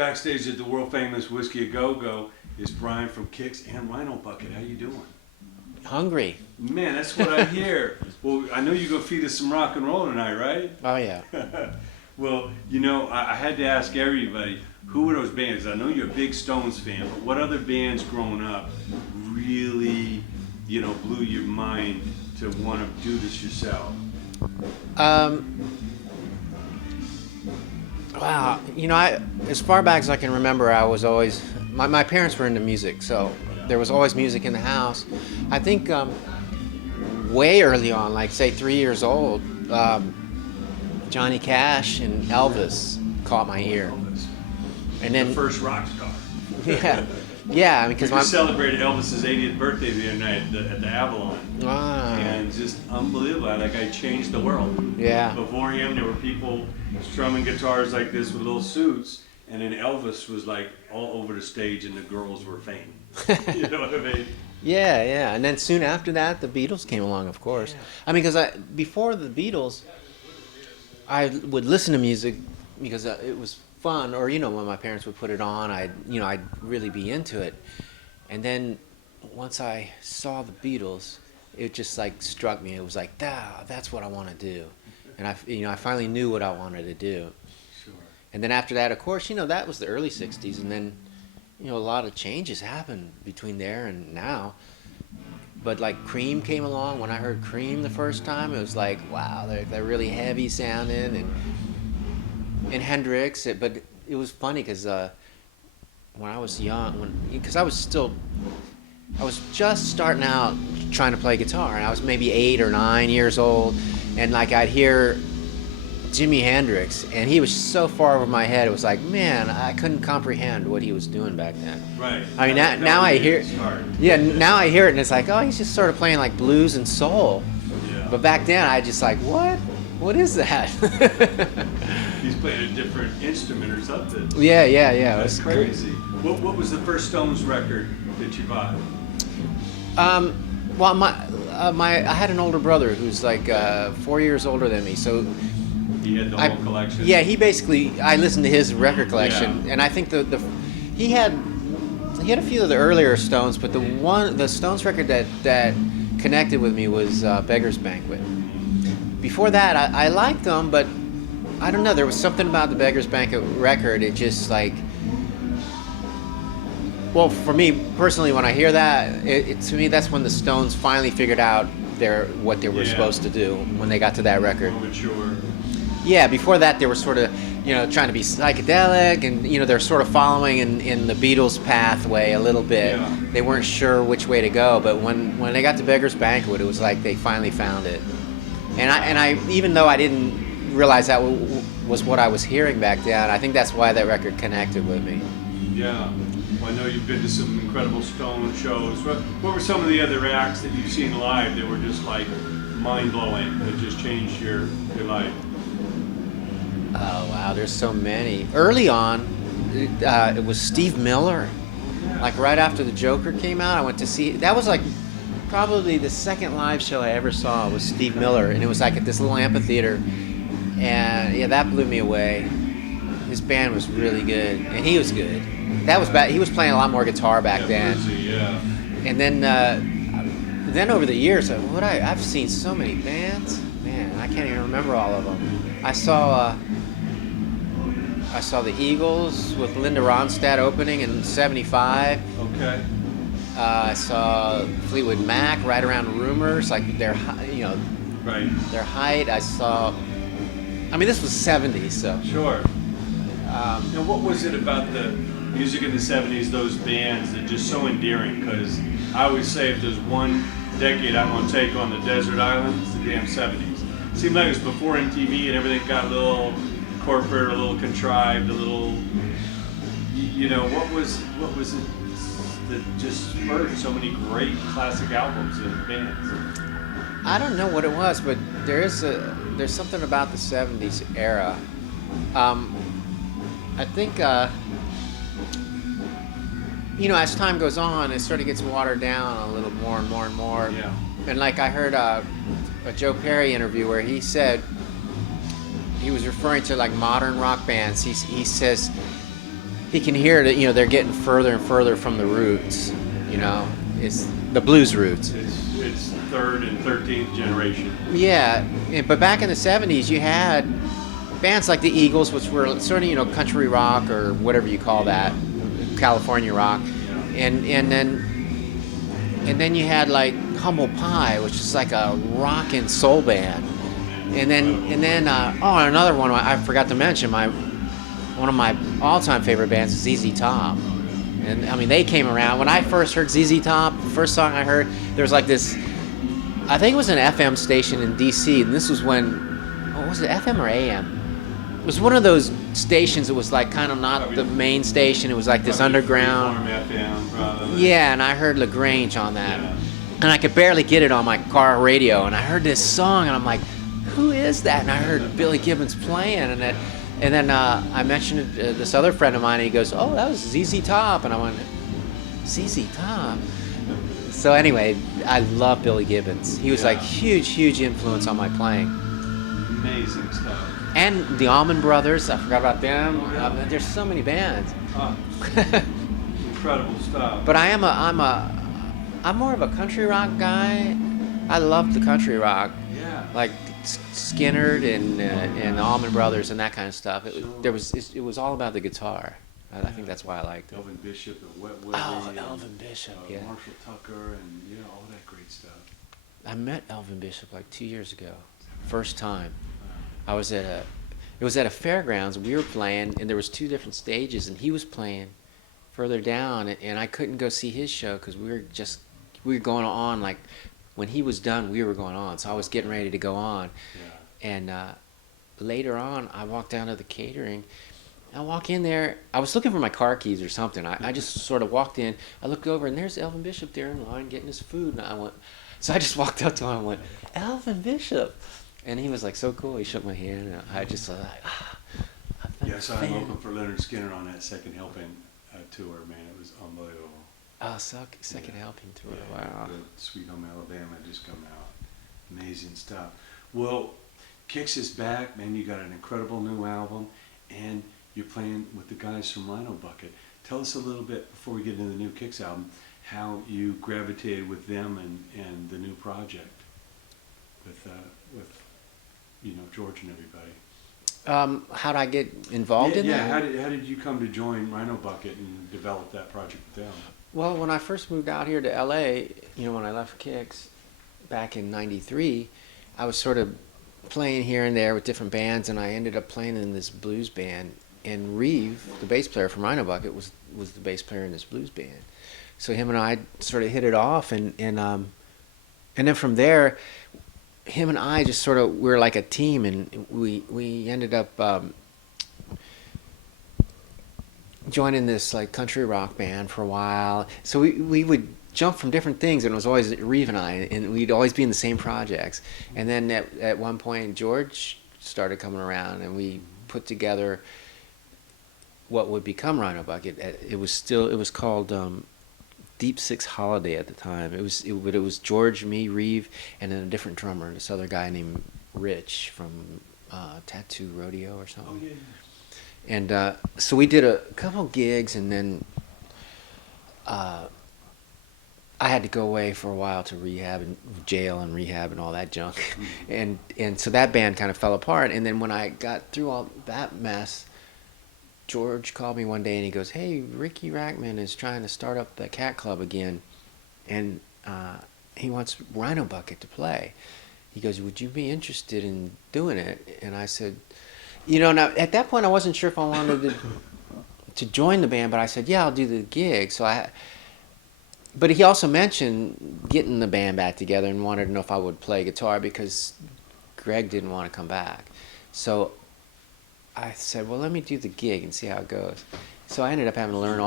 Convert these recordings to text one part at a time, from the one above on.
Backstage at the world famous Whiskey A Go Go is Brian from KIX and Rhino Bucket. How you doing? Hungry. Man, that's what I hear. Well, I know you're gonna feed us some rock and roll tonight, right? Oh yeah. Well, you know, I had to ask everybody, who were those bands? I know you're a big Stones fan, but what other bands growing up really, you know, blew your mind to want to do this yourself? Wow. You know, as far back as I can remember, I was always, my parents were into music, so there was always music in the house. I think way early on, like say 3 years old, Johnny Cash and Elvis caught my ear. And then the first rock star. Yeah, yeah. Because we celebrated Elvis's 80th birthday the other night at the Avalon. Ah. And just unbelievable. That guy changed the world. Yeah. Before him, there were people strumming guitars like this with little suits, and then Elvis was like all over the stage, and the girls were fainting. You know what I mean? Yeah, yeah. And then soon after that, the Beatles came along, of course. Yeah. I mean, because before the Beatles, I would listen to music because it was fun, or you know, when my parents would put it on, I'd really be into it. And then once I saw the Beatles, it just like struck me. It was like, that's what I want to do. And I finally knew what I wanted to do. Sure. And then after that, of course, you know, that was the early '60s, and then, you know, a lot of changes happened between there and now. But like Cream came along. When I heard Cream the first time, it was like, wow, they're really heavy sounding, and Hendrix. But it was funny because when I was young, because I was just starting out trying to play guitar, and I was maybe 8 or 9 years old, and like I'd hear Jimi Hendrix, and he was so far over my head. It was like, man, I couldn't comprehend what he was doing back then. Right. I mean, now I hear, now I hear it, and it's like, oh, he's just sort of playing like blues and soul. Yeah. But back then, I just like, what? What is that? He's playing a different instrument or something. Yeah. That's crazy. What was the first Stones record that you bought? Well, I had an older brother who's like 4 years older than me, so he had the whole collection. Yeah, I listened to his record collection, and I think he had a few of the earlier Stones, but the Stones record that connected with me was Beggar's Banquet. Before that, I liked them, but I don't know. There was something about the Beggar's Banquet record. It just like, well, for me personally, when I hear that, to me that's when the Stones finally figured out what they were supposed to do when they got to that record. More mature. Yeah, before that they were sort of, you know, trying to be psychedelic, and you know, they're sort of following in the Beatles' pathway a little bit. Yeah. They weren't sure which way to go, but when they got to Beggar's Banquet, it was like they finally found it. And I even though I didn't realize that was what I was hearing back then, I think that's why that record connected with me. Yeah. Well, I know you've been to some incredible Stone shows. What were some of the other acts that you've seen live that were just like mind-blowing, that just changed your life? Oh wow, there's so many. Early on, it was Steve Miller. Like right after the Joker came out, I went to see. That was like probably the second live show I ever saw was Steve Miller, and it was like at this little amphitheater, and yeah, that blew me away. His band was really good, and he was good. That was bad. He was playing a lot more guitar back then. Bluesy, yeah. And then over the years, I've seen so many bands. Man, I can't even remember all of them. I saw the Eagles with Linda Ronstadt opening in '75. Okay. I saw Fleetwood Mac right around Rumors, like their height. I mean, this was '70s, so. Sure. And what was it about the music in the '70s, those bands, that just so endearing? Because I always say, if there's one decade I'm going to take on the desert island, it's the damn '70s. It seemed like it was before MTV and everything got a little corporate, a little contrived, a little, you know, what was it that just spurred so many great classic albums and bands? I don't know what it was, but there's something about the '70s era. I think, you know, as time goes on, it sort of gets watered down a little more and more and more. Yeah. And like I heard a Joe Perry interview where he said, he was referring to like modern rock bands. He says he can hear that, you know, they're getting further and further from the roots, you know, it's the blues roots. It's third and 13th generation. Yeah, but back in the 70s, you had bands like the Eagles, which were sort of, you know, country rock or whatever you call that, California rock, and then you had like Humble Pie, which is like a rock and soul band, and then another one I forgot to mention, one of my all-time favorite bands is ZZ Top. And I mean, they came around when I first heard ZZ Top. The first song I heard, there was like this, I think it was an FM station in DC, and this was when, was it FM or AM? It was one of those stations that was like kind of not the main station. It was like this underground. Yeah, and I heard LaGrange on that. Yeah. And I could barely get it on my car radio. And I heard this song, and I'm like, who is that? And I heard Billy Gibbons playing, and then I mentioned it to this other friend of mine, and he goes, oh, that was ZZ Top. And I went, ZZ Top? So anyway, I love Billy Gibbons. He was like huge influence on my playing. Amazing stuff. And the Allman Brothers, I forgot about them. There's so many bands. Incredible stuff. But I'm more of a country rock guy. I love the country rock. Yeah. Like Skynyrd and the Allman Brothers and that kind of stuff. It was all about the guitar. I think that's why I liked it. Elvin Bishop and Wet Willie. Oh, Elvin Bishop, yeah. Marshall Tucker and all that great stuff. I met Elvin Bishop like 2 years ago, first time. It was at a fairgrounds. We were playing, and there was 2 different stages, and he was playing further down, and I couldn't go see his show because we were going on, like when he was done, we were going on. So I was getting ready to go on, and later on, I walked down to the catering. I walk in there. I was looking for my car keys or something. I just sort of walked in. I looked over, and there's Elvin Bishop there in line getting his food, and so I just walked up to him and went, Elvin Bishop. And he was like so cool. He shook my hand, and I just was like, Yes, I'm open for Leonard Skinner on that second helping tour, man. It was unbelievable. Oh, second helping tour. Yeah, Wow. the Sweet Home Alabama just come out. Amazing stuff. Well, KIX is back, man. You got an incredible new album, and you're playing with the guys from Rhino Bucket. Tell us a little bit before we get into the new KIX album, how you gravitated with them and the new project with George and everybody. How did I get involved in that? Yeah, how did you come to join Rhino Bucket and develop that project with them? Well, when I first moved out here to LA, when I left KIX back in '93, I was sort of playing here and there with different bands, and I ended up playing in this blues band. And Reeve, the bass player from Rhino Bucket, was the bass player in this blues band. So him and I sort of hit it off, and then from there, him and I just sort of, we were like a team, and we ended up joining this like country rock band for a while. So we would jump from different things, and it was always Reeve and I, and we'd always be in the same projects. And then at one point, George started coming around, and we put together what would become Rhino Bucket. It was called Deep Six Holiday at the time. It was George, me, Reeve, and then a different drummer, this other guy named Rich from Tattoo Rodeo or something. Oh, yeah. And so we did a couple gigs, and then I had to go away for a while to rehab and jail and rehab and all that junk. Mm-hmm. And so that band kind of fell apart. And then when I got through all that mess, George called me one day and he goes, "Hey, Ricky Rackman is trying to start up the Cat Club again, and he wants Rhino Bucket to play." He goes, "Would you be interested in doing it?" And I said, now at that point I wasn't sure if I wanted to join the band, but I said, "Yeah, I'll do the gig." But he also mentioned getting the band back together and wanted to know if I would play guitar because Greg didn't want to come back. So I said, well, let me do the gig and see how it goes. So I ended up having to learn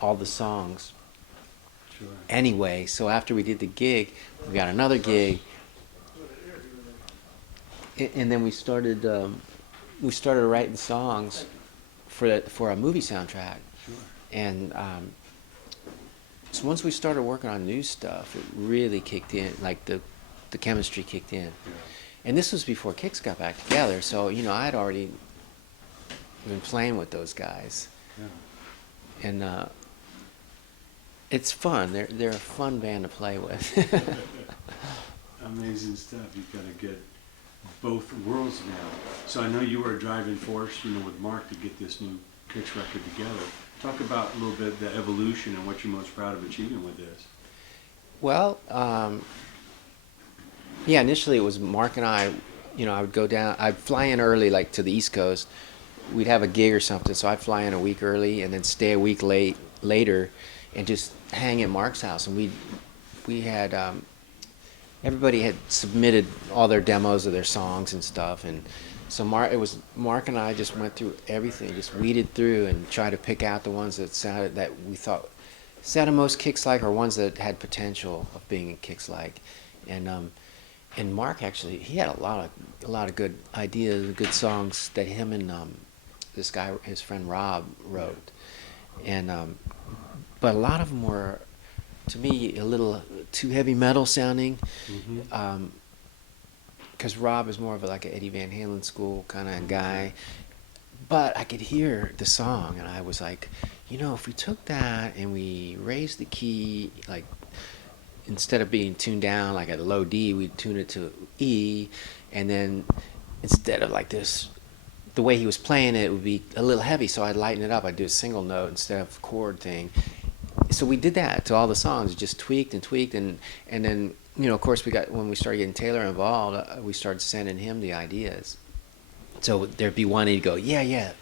all the songs. Sure. Anyway, so after we did the gig, we got another gig, and then we started writing songs for a movie soundtrack. Sure. And so once we started working on new stuff, it really kicked in, like the chemistry kicked in. Yeah. And this was before KIX got back together, so I had already been playing with those guys. Yeah. and it's fun. They're a fun band to play with. Amazing stuff. You've got to get both worlds now. So I know you were a driving force, with Mark to get this new KIX record together. Talk about a little bit the evolution and what you're most proud of achieving with this. Well, yeah, initially it was Mark and I would go down, I'd fly in early, like to the East Coast. We'd have a gig or something, so I'd fly in a week early and then stay a week later and just hang at Mark's house. And we had, everybody had submitted all their demos of their songs and stuff. And so Mark and I just went through everything, just weeded through and tried to pick out the ones that we thought sounded most KIX-like, or ones that had potential of being KIX-like. And Mark actually, he had a lot of good ideas, good songs that him and this guy, his friend Rob, wrote. And but a lot of them were, to me, a little too heavy metal sounding. Because Rob is more of like an Eddie Van Halen school kind of guy. But I could hear the song, and I was like, if we took that and we raised the key, like, instead of being tuned down like at a low D, we'd tune it to E, and then instead of like this, the way he was playing it would be a little heavy, so I'd lighten it up. I'd do a single note instead of chord thing. So we did that to all the songs, just tweaked and tweaked, and then, of course, when we started getting Taylor involved, we started sending him the ideas. So there'd be one, he'd go, yeah,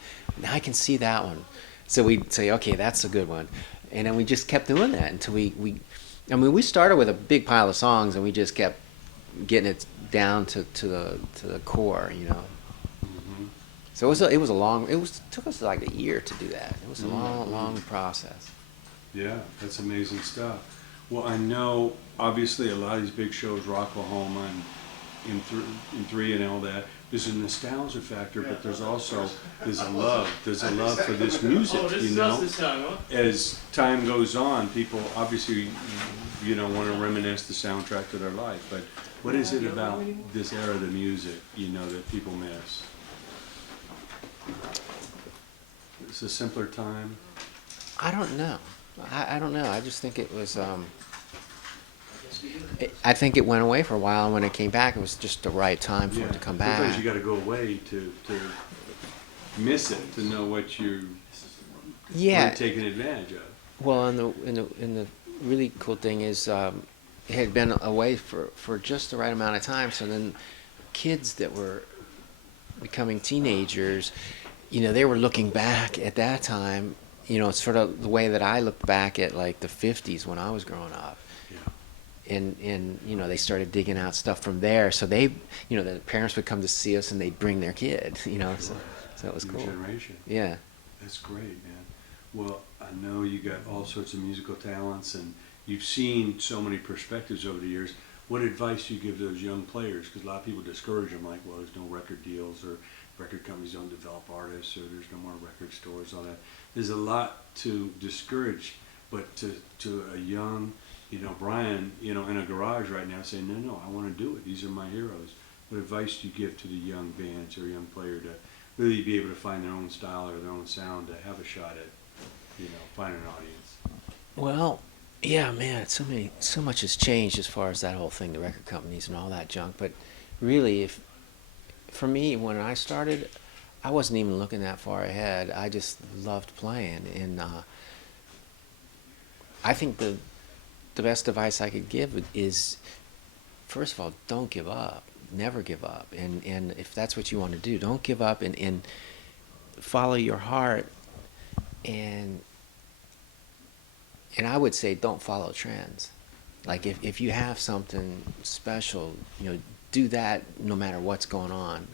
I can see that one. So we'd say, okay, that's a good one. And then we just kept doing that until we started with a big pile of songs, and we just kept getting it down to the core, So it took us like a year to do that. It was a long process. Yeah, that's amazing stuff. Well, I know, obviously, a lot of these big shows, Rocklahoma and M3 and all that, there's a nostalgia factor, but there's a love for this music, As time goes on, people obviously, want to reminisce the soundtrack to their life, but what is it about this era of the music, that people miss? It's a simpler time? I don't know. I don't know. I just think it was, I think it went away for a while, and when it came back, it was just the right time for it to come back. Sometimes you got to go away to miss it, to know what you were taking advantage of. Well, and the really cool thing is, it had been away for just the right amount of time. So then, kids that were becoming teenagers, they were looking back at that time. Sort of the way that I looked back at like the 50s when I was growing up. And they started digging out stuff from there. So the parents would come to see us, and they'd bring their kid, so it was cool. Generation. Yeah. That's great, man. Well, I know you got all sorts of musical talents, and you've seen so many perspectives over the years. What advice do you give those young players? Because a lot of people discourage them, like, well, there's no record deals, or record companies don't develop artists, or there's no more record stores, all that. There's a lot to discourage, but to a young, Brian, in a garage right now saying, no, I want to do it. These are my heroes. What advice do you give to the young bands or young player to really be able to find their own style or their own sound, to have a shot at, finding an audience? Well, yeah, man, so much has changed as far as that whole thing, the record companies and all that junk. But really, for me, when I started, I wasn't even looking that far ahead. I just loved playing, and I think the best advice I could give is, first of all, don't give up. Never give up. And if that's what you want to do, don't give up, and follow your heart. And I would say don't follow trends. Like if you have something special, do that no matter what's going on.